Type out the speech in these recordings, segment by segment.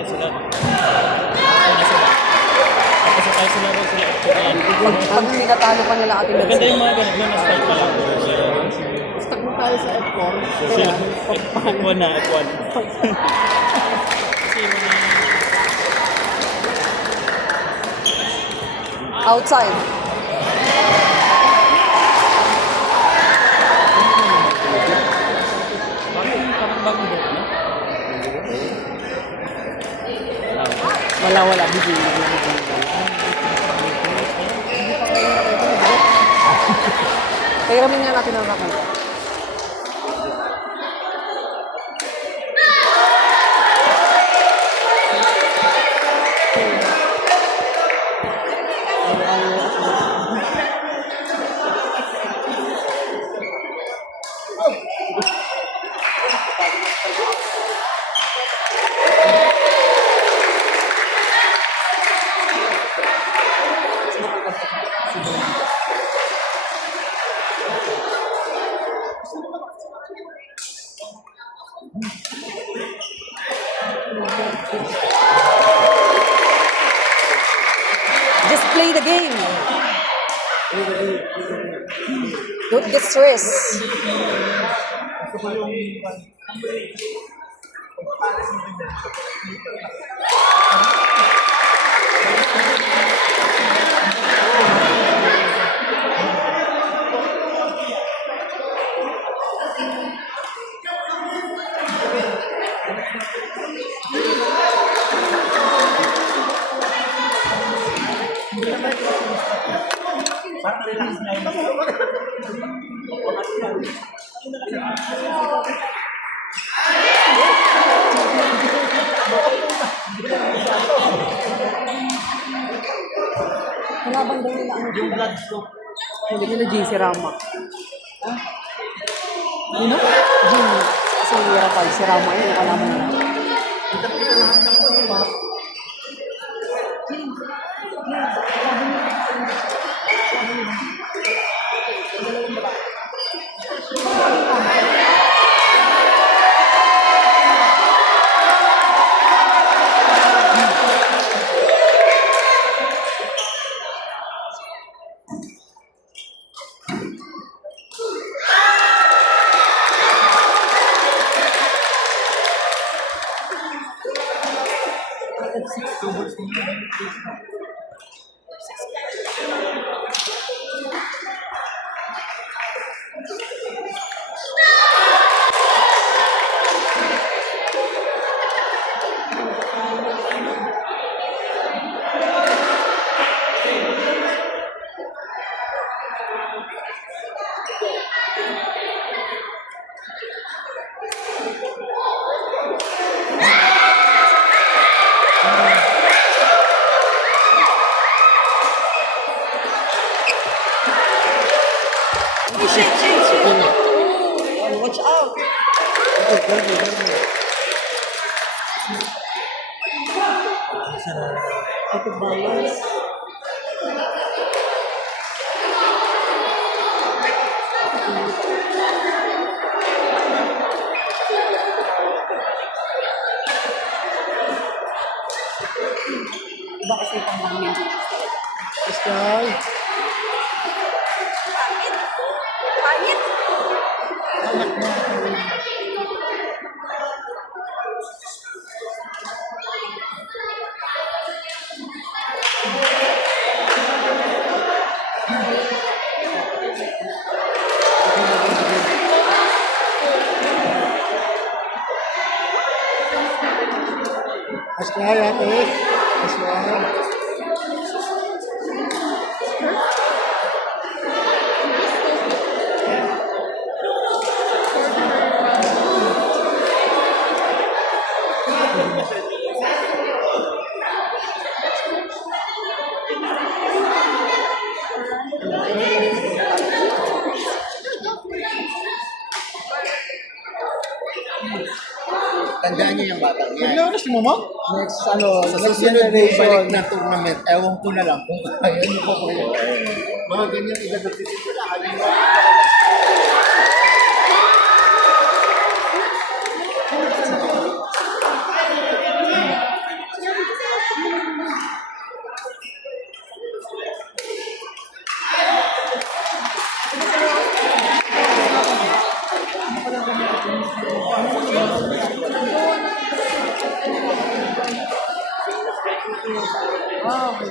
tayo sila. Una sila. Tapos tayo sila rin sila. Pag tinatalo pa nila ating Maganda yung mga ganun. Yung start pa lang. Stuck na tayo sa F4. Sila. F1 na, F1. Kasi yung mga... Outside. Parang bagong book na. Wala. Bigay. Pahiramin nga natin ang kakanta. Just play the game. Don't get stressed. Kalaban daw nila ano? Yung blood flow. Hindi nila JC Rama. Ano? Jim. Kasi Rapal, si Rama yun. Kalaban nila. Kita lahat ng mga ba? Watch out! Ito balas. Iba kasi itong namin. Pascal. Pangit. Pascal, ate. Pascal. Tandaan niyo yung batang yan. Ano oras mo mo? Next, sa susunod na balik na tournament, ewan ko na lang kung kaya niyo pa kayo. Mga ganyan, idadagdag sila. Ah, okay.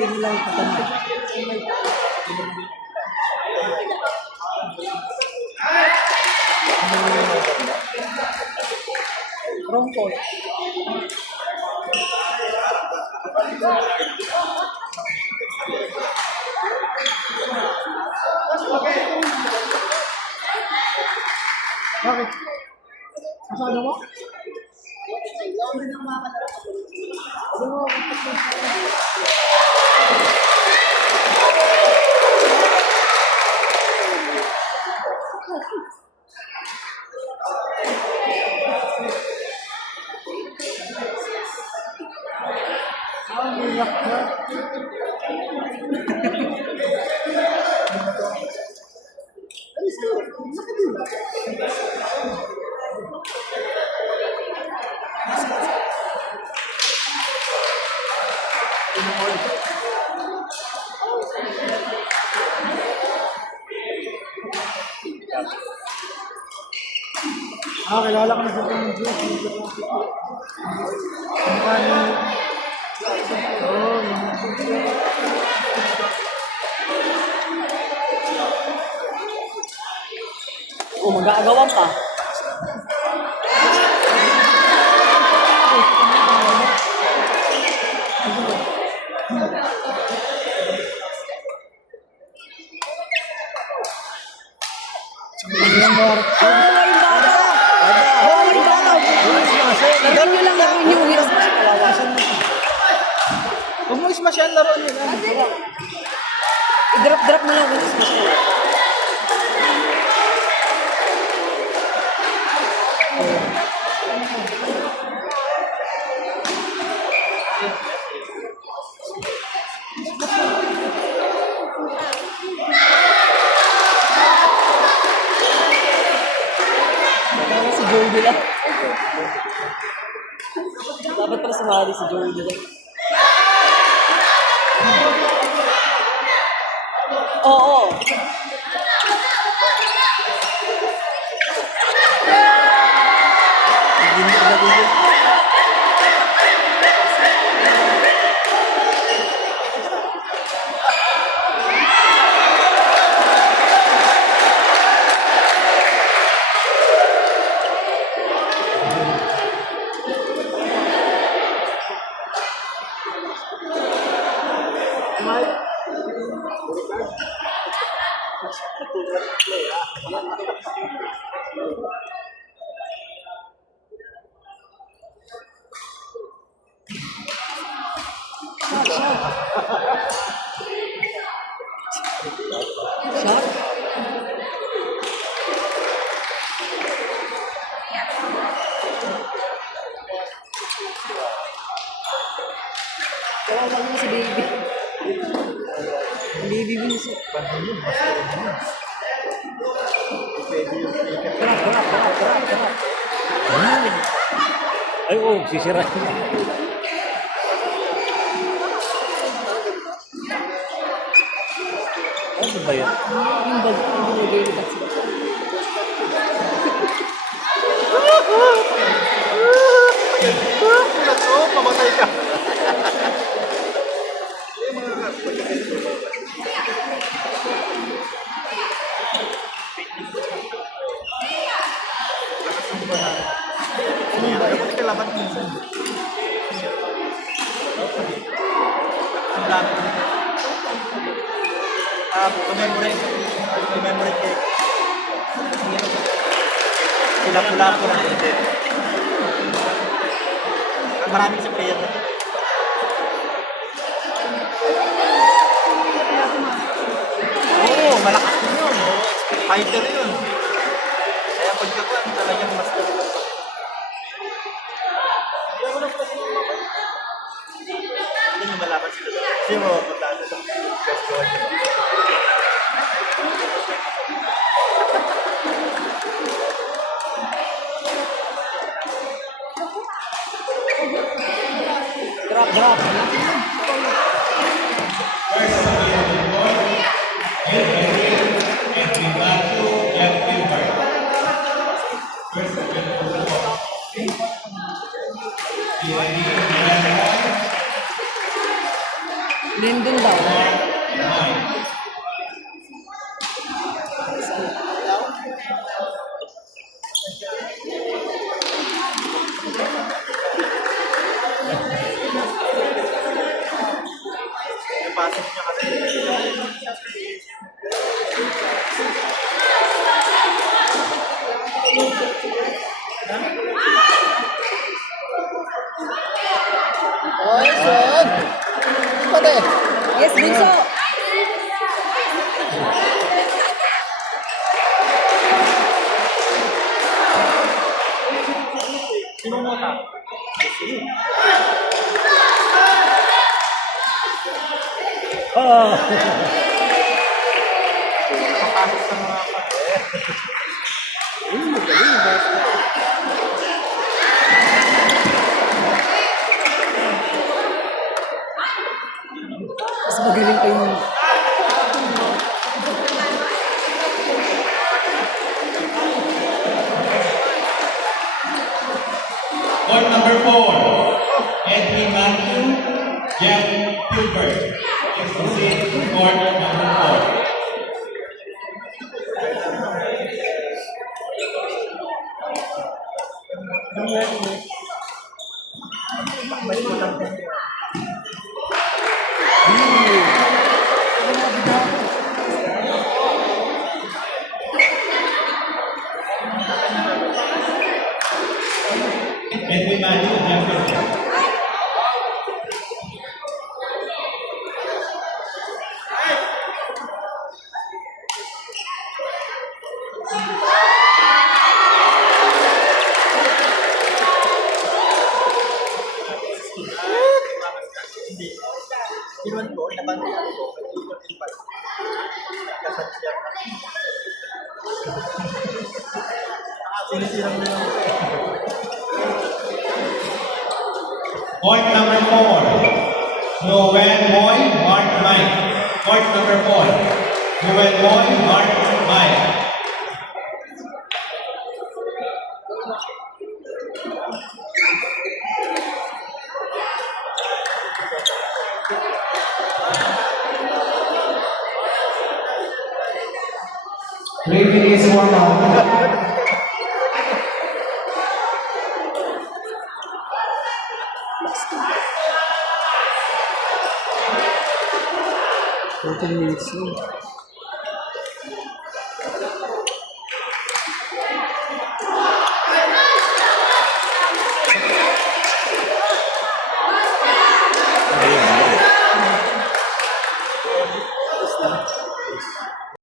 Hindi lang katama. Wrong call. Bakit? Masado mo? Ah, kilala ko na sa itong Diyos. Mukha niya. Oo, oh, mag-aagawan pa. Lagyan nyo lang laro nyo. Huwag mo ismash yan, laro nyo. I-drop mo lang kung ismash nyo. Si Joey nila. Dapat pala sumali si Joey nila. Oo. Hindi na talaga yun. Shot? Kaya lang mo si baby. Baby Vincent. Gerak. Ay, oh, sisira. Ano ba yan? Yung bag, yung binigay ni Tatsi. Pamatay ka. Dapat kailangan minsan. Ang dami. Commemorate cake. Pula-pula po lang din. Maraming sa player na. Oo, malakas din yun. Fighter yun. Kaya pagkakuan, talagang mas talagang. Hindi nyo malaman sila. Sino, pagkano lang. Game dun daw. Ay, son! Pare! Yes, Bunso! Mas magaling pa yung... Court number 4, Edwin Matthew, Jeff Gilbert. Please proceed to court number 4. Edwin Matthew, Jeff Gilbert. Point number 4, Noel Moy, Mark Mike. Point number 4, Noel Moy, Mark Mike. Referee is warm up. 14 minutes na.